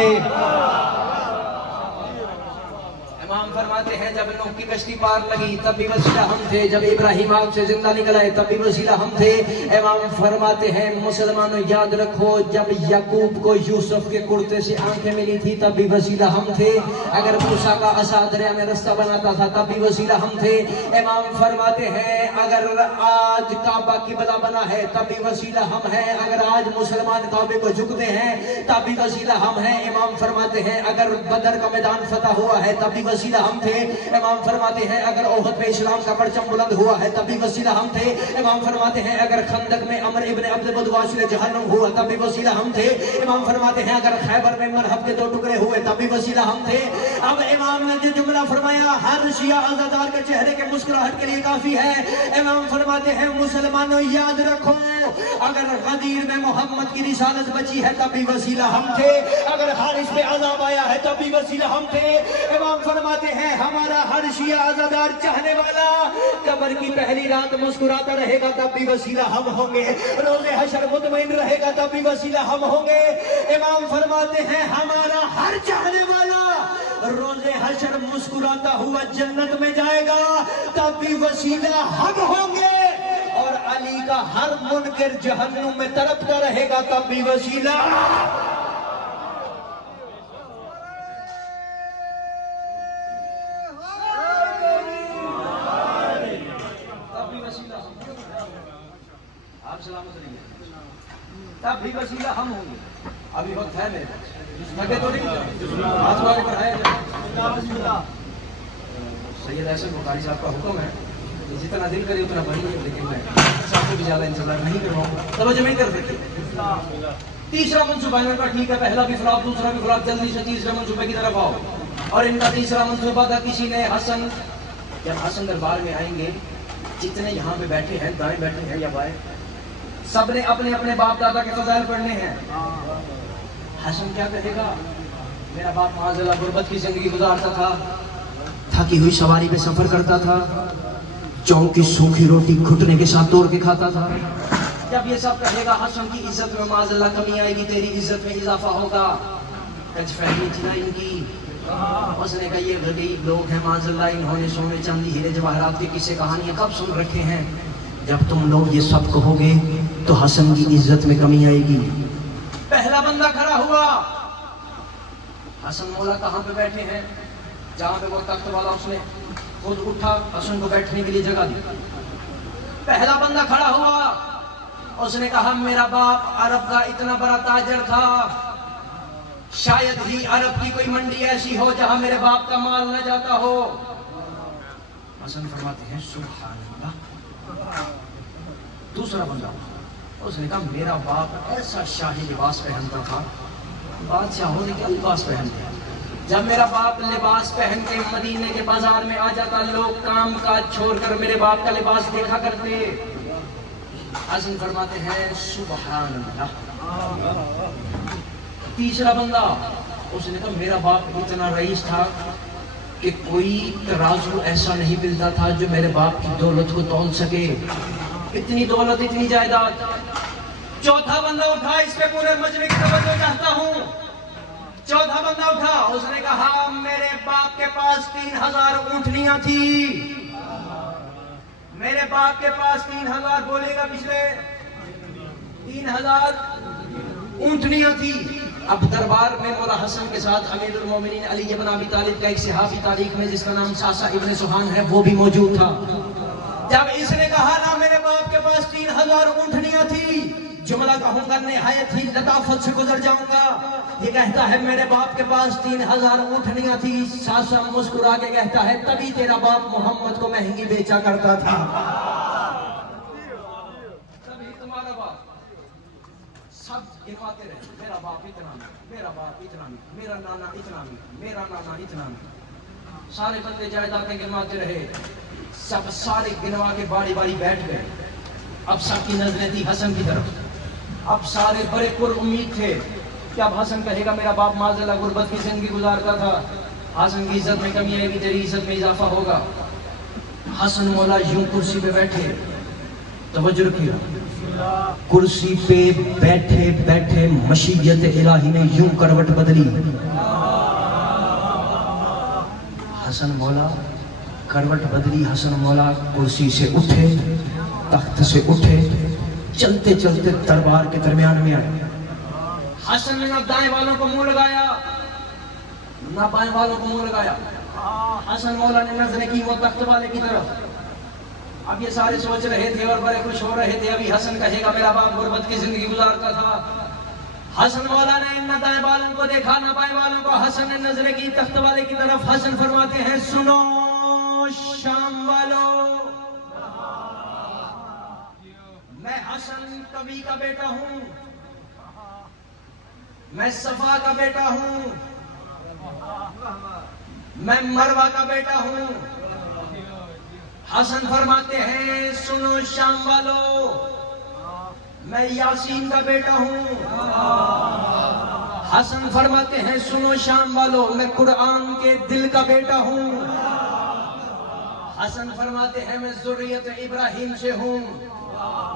امام فرماتے ہیں جب نوح کی کشتی پار لگی تب بھی وسیلہ ہم تھے، جب ابراہیم آگ سے زندہ نکل آئے تب بھی وسیلہ ہم تھے۔ امام فرماتے ہیں مسلمانوں یاد رکھو جب یعقوب کو یوسف کے کرتے سے آنکھیں ملی تھی تب بھی وسیلہ ہم تھے، اگر موسیٰ کا عصا دریا میں رستہ بناتا تھا تب بھی وسیلہ ہم تھے۔ امام فرماتے ہیں اگر آج کعبہ قبلہ بنا ہے تب بھی وسیلہ ہم ہیں، اگر آج مسلمان کعبے کو جھکتے ہیں تب بھی وسیلہ ہم ہیں۔ امام فرماتے ہیں اگر بدر کا میدان فتح ہوا ہے تب بھی وسیلہ ہم تھے۔ امام فرماتے ہیں اگر احد پہ اسلام کا پرچم بلند ہوا ہے تب بھی وسیلہ ہم تھے۔ امام فرماتے ہیں اگر خندق میں عمر ابن عبد ود واصل جہنم ہوا تب بھی وسیلہ ہم تھے۔ امام فرماتے ہیں اگر خیبر میں مرحب کے 2 ٹکڑے ہوئے تب بھی وسیلہ ہم تھے۔ اب امام نے جو جملہ فرمایا ہر شیعہ عزادار کے چہرے کے مسکراہٹ کے لیے کافی ہے۔ امام فرماتے ہیں مسلمانوں یاد رکھو اگر غدیر میں محمد کی رسالت بچی ہے تب بھی وسیلہ ہم تھے، اگر حارث پہ عذاب آیا ہے تب بھی وسیلہ ہم تھے۔ امام فرماتے ہیں ہمارا ہر شیعہ عزادار چاہنے والا قبر کی پہلی رات مسکراتا رہے گا تب بھی وسیلہ ہم ہوں گے، روز حشر مطمئن رہے گا تب بھی وسیلہ ہم ہوں گے۔ امام فرماتے ہیں ہمارا ہر چاہنے والا روز حشر مسکراتا ہوا جنت میں جائے گا تب بھی وسیلہ ہم ہوں گے، اور علی کا ہر منکر جہنم میں تڑپتا رہے گا تب بھی وسیلہ۔ تب بھی وسیلہ ہم ہوں گے. ابھی وقت ہے میرے پاس, لگے تو نہیں ہاتھ والے پر ہے. سید احسن بخاری صاحب کا حکم ہے جتنا دل کرے اتنا بڑی ہے, لیکن میں صاحب سے بھی زیادہ انتظار نہیں کرواؤں گا, توجہ نہیں کر سکتے. تیسرا منصوبہ ان کا ٹھیک ہے, پہلا بھی فلاپ دوسرا بھی فلاپ, جلدی سے تیسرے منصوبے کی طرف آؤ. اور ان کا تیسرا منصوبہ تھا کسی نے حسن, جب حسن دربار میں آئیں گے جتنے یہاں پہ بیٹھے ہیں, دائیں بیٹھے ہیں یا بائیں, سب نے اپنے اپنے باپ دادا کے فضائل پڑھنے ہیں. حسن کیا کہے گا, میرا باپ معاذ اللہ غربت کی زندگی گزارتا تھا, تھکی ہوئی سواری پہ سفر کرتا تھا, چونک کی سوکھی روٹی گھٹنے کے ساتھ توڑ کے کھاتا تھا. جب یہ سب کہے گا حسن کی عزت میں معاذ اللہ کمی آئے گی, تیری عزت میں اضافہ ہوگا. کچھ فہمی تھی نا ان کی, اس نے کہا یہ غریب لوگ ہیں معاذ اللہ, انہوں نے سونے چاندی ہیرے جواہرات کے قصے کہانیاں کب سن رکھے ہیں, جب تم لوگ یہ سب کہو گے تو حسن کی عزت میں کمی آئے گی. پہلا بندہ کھڑا ہوا, حسن مولا کہاں پہ بیٹھے ہیں, جہاں پہ وہ تخت والا, اس نے خود اٹھا حسن کو بیٹھنے کے لیے جگہ دی. پہلا بندہ کھڑا ہوا, اس نے کہا میرا باپ عرب کا اتنا بڑا تاجر تھا, شاید ہی عرب کی کوئی منڈی ایسی ہو جہاں میرے باپ کا مال نہ جاتا ہو. حسن فرماتے ہیں سبحان اللہ. دوسرا بندہ, اس نے کہا میرا باپ ایسا شاہی لباس پہنتا تھا, بادشاہوں نے کیا لباس پہنتے ہیں, جب میرا باپ لباس پہن کے مدینے کے بازار میں آ جاتا, لوگ کام کاج چھوڑ کر میرے باپ کا لباس دیکھا کرتے. حسن فرماتے ہیں سبحان اللہ. تیسرا بندہ, اس نے کہا میرا باپ اتنا رئیس تھا کہ کوئی ترازو ایسا نہیں ملتا تھا جو میرے باپ کی دولت کو تول سکے, اتنی دولت اتنی جائیداد. چوتھا بندہ اٹھا, اس پہ پورے مجمع کی توجہ چاہتا ہوں. چوتھا بندہ اٹھا, اس نے کہا میرے باپ کے پاس 3000 اونٹنیاں تھی, میرے باپ کے پاس 3000, بولے گا پچھلے 3000 اونٹنیاں تھی. اب دربار میں مولا حسن کے ساتھ امیر المومنین علی ابن ابی طالب کا ایک صحافی تاریخ میں جس کا نام ساسا ابن سبحان ہے, وہ بھی موجود تھا. جب اس نے کہا نا میرے باپ کے پاس 3000 اونٹنیاں تھی, جملہ کہوں گا نہایت ہی لطافت سے گزر جاؤں گا. یہ کہتا ہے میرے باپ کے پاس 3000 اونٹنیاں تھی, ساسا مسکرا کے کہتا ہے تبھی تیرا باپ محمد کو مہنگی بیچا کرتا تھا. تبھی تمہارا باپ سب گنواتے رہے, میرا باپ اتنا نہیں, میرا باپ اتنا نہیں, میرا نانا اتنا نہیں, میرا نانا اتنا نہیں. سارے بندے جائیدادیں گنواتے رہے, سب سارے گنوا کے باری باری بیٹھ گئے. اب سب کی نظریں تھی حسن کی طرف. اب سارے بڑے پر امید تھے کہ اب حسن کہے گا میرا باپ معاذ اللہ غربت کی زندگی گزارتا تھا, حسن کی عزت میں کمی آئے گی, تیری عزت میں اضافہ ہوگا. حسن مولا یوں کرسی پہ بیٹھے, توجہ رکھیے, کرسی پہ بیٹھے بیٹھے مشیت الہی نے یوں کروٹ بدلی. حسن مولا کروٹ بدلی, حسن مولا کرسی سے اٹھے, تخت سے اٹھے, چلتے چلتے دربار کے درمیان میں آئے. حسن نے نہ دائیں والوں کو منہ لگایا نہ بائیں والوں کو منہ لگایا. حسن مولا نے نظریں کی وہ تخت والے کی طرف. اب یہ سارے سوچ رہے تھے اور بڑے خوش ہو رہے تھے, ابھی حسن کہے گا میرا باپ غربت کی زندگی گزارتا تھا. حسن مولا نے نہ دائیں والوں کو دیکھا نہ بائیں والوں کو, حسن نے نظریں کی تخت والے کی طرف. حسن فرماتے ہیں سنو شام والو, میں حسن کبھی کا بیٹا ہوں, میں صفا کا بیٹا ہوں, میں مروہ کا بیٹا ہوں. حسن فرماتے ہیں سنو شام والو, میں یاسین کا بیٹا ہوں. حسن فرماتے ہیں سنو شام والو, میں قرآن کے دل کا بیٹا ہوں. حسن فرماتے ہیں میں ذریت ابراہیم سے ہوں,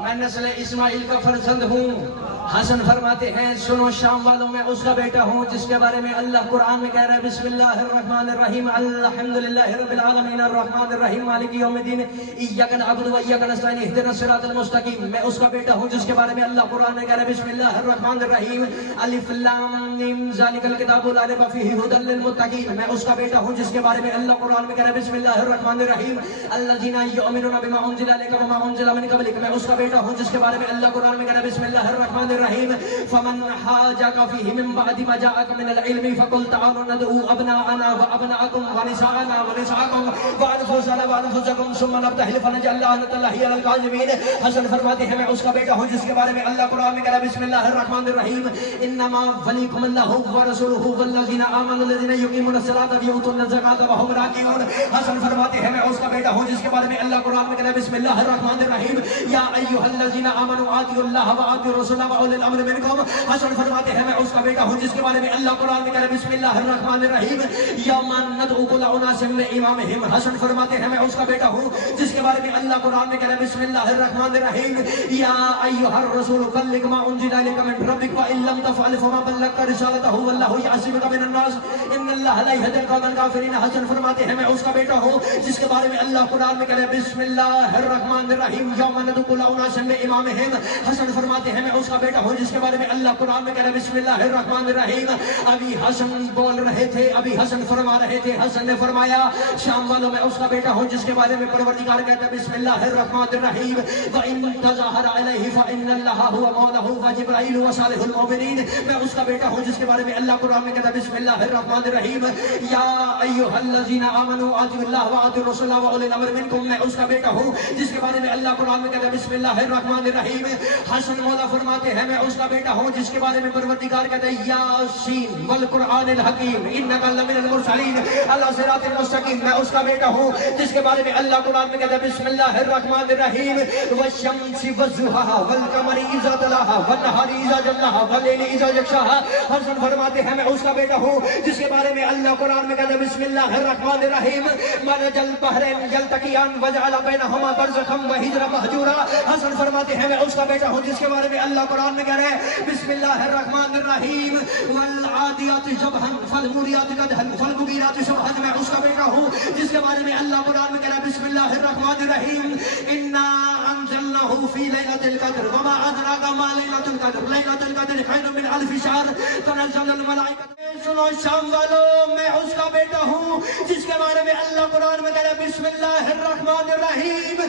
میں نسل اسماعیل کا فرزند ہوں. حسن فرماتے ہیں سنو شام والوں, میں اس کا بیٹا ہوں جس کے بارے میں اللہ قرآن میں کہہ رہا ہے بسم اللہ الرحمن الرحیم الحمدللہ رب العالمین الرحمن الرحیم مالک یوم الدین ایاک نعبد و ایاک نستعین اہدنا الصراط المستقیم. میں اس کا بیٹا ہوں جس کے بارے میں اللہ قرآن میں کہہ رہا ہے بسم اللہ الرحمن الرحیم الف لام میم ذالک الکتاب لا ریب فیہ ھدی للمتقین. میں اس کا بیٹا ہوں جس کے بارے میں اللہ قرآن میں کہہ رہا ہے بسم اللہ الرحمن الرحیم الذین یؤمنون بما انزل الیک وما انزل من قبلک. میں اس کا بیٹا ہوں جس کے بارے میں اللہ قرآن میں کہہ رہا ہے بسم اللہ الرحمن الرحیم فمن حاجک فیہ من بعد ما جاءک من العلم فقل تعالوا ندعو ابناءنا وابناءکم ونساءنا ونساءکم وانفسنا وانفسکم ثم نبتہل فنجعل لعنۃ اللہ علی الکاذبین. حسن فرماتے ہیں میں اس کا بیٹا ہوں جس کے بارے میں اللہ قرآن میں کہہ رہا ہے بسم اللہ الرحمن الرحیم انما ولیکم اللہ ورسولہ والذین آمنوا الذین یقیمون الصلاۃ ویؤتون الزکاۃ وهم راکعون. حسن فرماتے ہیں میں اس کا بیٹا ہوں جس کے بارے میں اللہ قرآن میں کہہ رہا ہے بسم اللہ الرحمن الرحیم یا ایھا الذین آمنوا آطیعوا اللہ وآطیعوا الرسول واولی الامر منکم. حسن فرماتے ہیں میں اس کا بیٹا ہوں جس کے بارے میں اللہ قرآن میں کہہ رہا ہے بسم اللہ الرحمن الرحیم یوم ندعو کل اناس بامامہم. حسن فرماتے ہیں میں اس کا بیٹا ہوں جس کے بارے میں اللہ قرآن میں کہہ رہا ہے بسم اللہ الرحمن الرحیم یا ایھا الرسول بلغ ما انزل الیک من ربک وان لم تفعل فما بلغت رسالتہ واللہ یعصمک من الناس ان اللہ لا یہدی القوم الکافرین. حسن فرماتے ہیں میں اس کا بیٹا ہوں جس کے بارے میں اللہ قرآن میں کہہ رہا ہے بسم اللہ الرحمن الرحیم یوم ندعو کل اناس بامامہم. حسن فرماتے ہیں میں اس کا بیٹا ہوں جس کے بارے میں اللہ قرآن میں کہہ رہا ہے بسم اللہ الرحمن الرحیم. ابھی حسن بول رہے تھے, ابھی حسن فرما رہے تھے, حسن نے فرمایا شام والوں میں اس کا بیٹا ہوں جس کے بارے میں پروردگار کہتا ہے بسم اللہ الرحمن الرحیم وَإِن تَظَاهَرَ عَلَيْهِ فَإِنَّ اللَّهَ هُوَ مَوْلَاهُ وَجِبْرَائِيلُ وَصَالِحُ الْمُؤْمِنِينَ. میں اس کا بیٹا ہوں جس کے بارے میں اللہ قرآن میں کہتا ہے بسم اللہ الرحمن الرحیم یا ایھا الذین آمنوا آطیعوا اللہ وآطیعوا الرسول واولی الامر منکم. میں اس کا بیٹا ہوں جس کے بارے میں اللہ قرآن میں کہتا ہے بسم اللہ الرحمن الرحیم. حسن مولا فرماتے ہیں میں اس کا بیٹا ہوں جس کے بارے میں پروردگار کہتا ہے یاسین والقرآن الحکیم انک لمن المرسلین علی صراط مستقیم. میں اس کا بیٹا ہوں جس کے بارے میں اللہ قرآن میں کہتا ہے بسم اللہ الرحمن الرحیم والشمس والضحاها والقمر اذا تلاها والنهار اذا جلاها والليل اذا یغشاها. حسن فرماتے ہیں میں اس کا بیٹا ہوں جس کے بارے میں اللہ قرآن میں کہتا ہے بسم اللہ الرحمن الرحیم مرج البحرین یلتقیان وجعل بینہما برزخا وحجرا مہجورا. حسن فرماتے ہیں میں اس کا بیٹا ہوں جس کے بارے میں اللہ قرآن میں کہہ رہا ہے بسم اللہ الرحمن الرحیم والعادیات ضبحا فالموریات قدحا فالمغیرات صبحا. میں اس کا بیٹا ہوں جس کے بارے میں اللہ قرآن میں کہہ رہا ہے بسم اللہ الرحمن الرحیم انا انزلناہ فی لیلۃ القدر وما ادراک ما لیلۃ القدر لیلۃ القدر خیر من الف شہر تنزل الملائکۃ. سنو شام والو میں اس کا بیٹا ہوں جس کے بارے میں اللہ قرآن میں کہہ رہا ہے بسم اللہ الرحمن الرحیم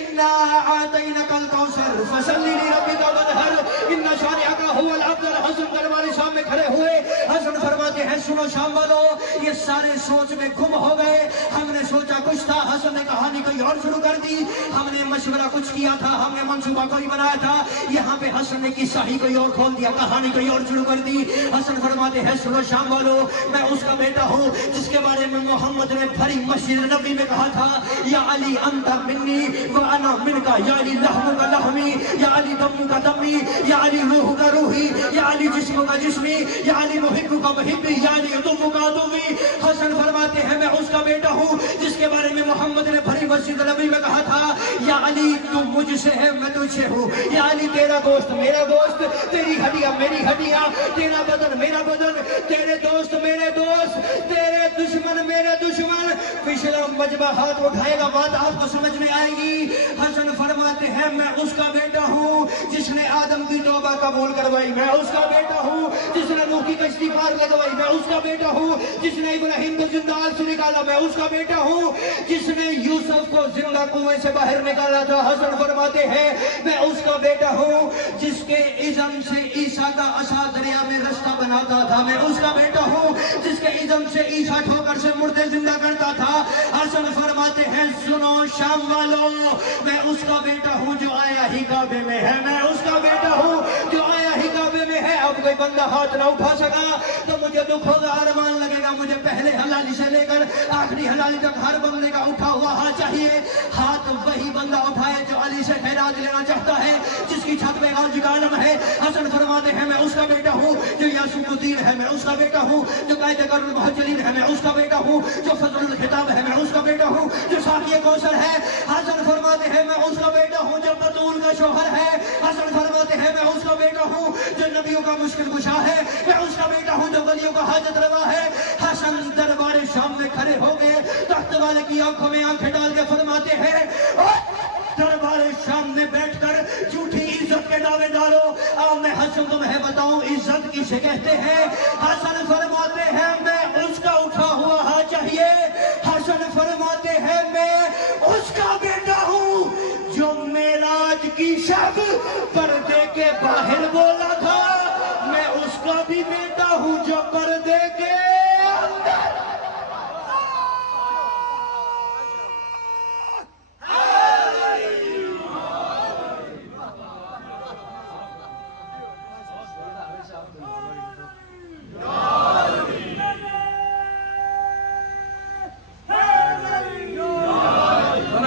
انا اعطیناک الکوثر فصل لربک وانحر ان شانئک هو الابتر. حسن دربار شام میں کھڑے ہوئے حسن فرماتے ہیں سنو شام والو یہ سارے سوچ میں گم ہو گئے. ہم نے سوچا کچھ تھا, حسن نے کہانی کوئی اور شروع کر دی. ہم نے مشورہ کچھ کیا تھا, ہم نے منصوبہ کوئی بنایا تھا, یہاں پہ حسن نے قصہ ہی کوئی اور کھول دیا, کہانی کوئی اور شروع کر دی. حسن فرماتے ہیں سنو شام والو میں اس کا بیٹا ہوں جس کے بارے میں محمد نے بھری مسجد نبی میں کہا تھا یا علی انت منی وانا منکا یا علی لحمک لحمی یا علی دمک دمی یا علی روحک روحی یا علی جسمک جسمی یا علی محبک محبی یا علی عدوک عدوی. حسن فرماتے ہیں میں اس کا بیٹا ہوں جس کے بارے میں محمد نے بھری مسجد نبی میں کہا تھا یا علی تم مجھ سے ہے میں تجھ سے ہوں, یا علی تیرا گوشت میرا گوشت, تیری ہڈیاں میری ہڈیاں, تیرا بدن میرا بدن, تیرے دوست میرے دوست, تیرے دشمن میرے دشمن. پچھلا مجمع ہاتھ اٹھائے گا بات آپ کو سمجھ میں آئے گی. حسن فرماتے ہیں میں اس کا بیٹا ہوں جس نے آدم کی توبہ قبول کروائی. میں اس کا بیٹا ہوں جس نے نوح کی کشتی پار لگوائی. میں اس کا بیٹا ہوں جس نے ابراہیم کو زندہ آگ سے نکالا. میں اس کا بیٹا ہوں جس نے یوسف کو زندہ کنویں سے باہر نکالا تھا. حسن فرماتے ہیں میں اس کا بیٹا ہوں جس کے اذن سے عیسیٰ کا عصا دریا میں رستہ بناتا تھا. میں اس کا بیٹا ہوں جس کے اذن سے عیسیٰ ٹھوکر سے مردے زندہ کرتا تھا. حسن فرماتے ہیں سنو شام والو میں اس کا بیٹا ہوں جو آیا ہی کعبے میں ہے. میں اس کا بیٹا ہوں جو آیا ہی کعبے میں ہے. اب کوئی بندہ ہاتھ نہ اٹھا سکا تو مجھے دکھ ہوگا, ارمان لگے گا. مجھے پہلے حلالی سے لے کر آخری حلالی تک ہر بندے کا اٹھا ہوا ہاتھ چاہیے. ہاتھ وہی بندہ اٹھائے جو علی سے خیرات لینا چاہتا ہے, جس کی چھت میں غازی کا علم ہے. حسن فرماتے ہیں میں اس کا بیٹا ہوں جو یاسوف الدین ہے. میں اس کا بیٹا ہوں جو قائد قرن المحجلین ہے. میں اس کا بیٹا ہوں جو فضل الخطاب ہے. میں اس کا بیٹا ہوں جو ساقی کوثر ہے. حسن فرماتے ہیں میں اس کا بیٹا ہوں جو بطول کا شوہر ہے. حسن فرماتے ہیں میں اس کا بیٹا ہوں جو نبیوں کا مشکل کشا ہے. میں اس کا بیٹا ہوں جو ولیوں کا حاجت روا ہے. حسن دربار شام میں کھڑے ہو گئے, تخت والے کی آنکھوں میں آنکھیں ڈال کے فرماتے ہیں دربار شام میں بیٹھ کر جھوٹی عزت کے دعوے ڈالو. آؤ میں حسن تمہیں بتاؤں عزت کسے کہتے ہیں. حسن فرماتے ہیں میں اس کا اٹھا ہوا ہاتھ چاہیے. حسن فرماتے ہیں میں اس کا بیٹا ہوں جو معراج کی جب پردے کے باہر بولا تھا میں اس کا بھی بیٹا ہوں جو پردے کے اندر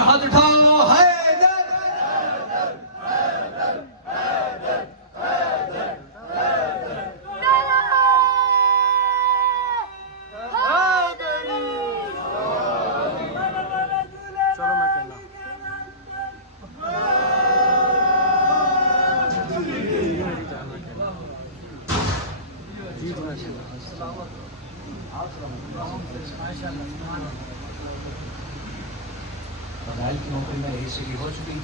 ہاتھ اٹھاؤ حیدر چلو میں کہنا فضائل کی نوکری میں رہی سکی ہو چکی